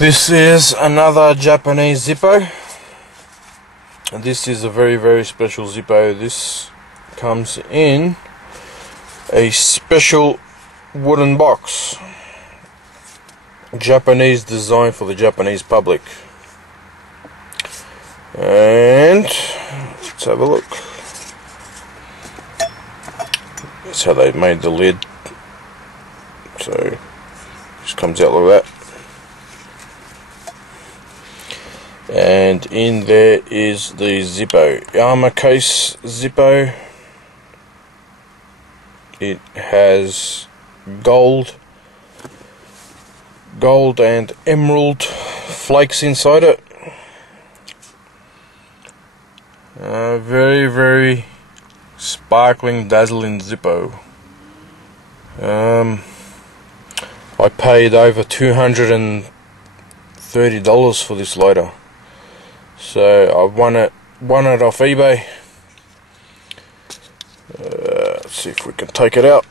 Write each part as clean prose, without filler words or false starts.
This is another Japanese zippo, and this is a very special zippo. This comes in a special wooden box, Japanese design for the Japanese public. And let's have a look. That's how they made the lid. So it just comes out like that. And in there is the zippo, armor case zippo. It has gold and emerald flakes inside it. Very sparkling, dazzling zippo. I paid over $230 for this later. So I won it off eBay. Let's see if we can take it out.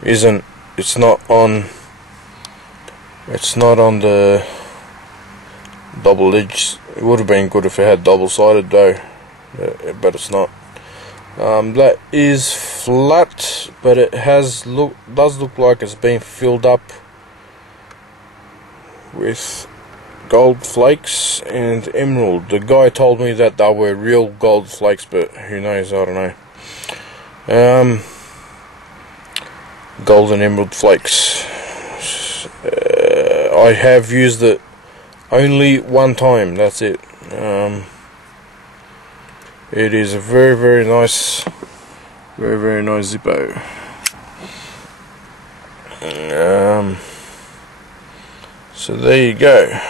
It's not on the double edge. It would have been good if it had double-sided though, but it's not. That is flat, but it does look like it's been filled up with gold flakes and emerald. The guy told me that they were real gold flakes, but who knows, I don't know. Gold and emerald flakes. I have used it only one time, that's it. It is a very nice zippo. So there you go.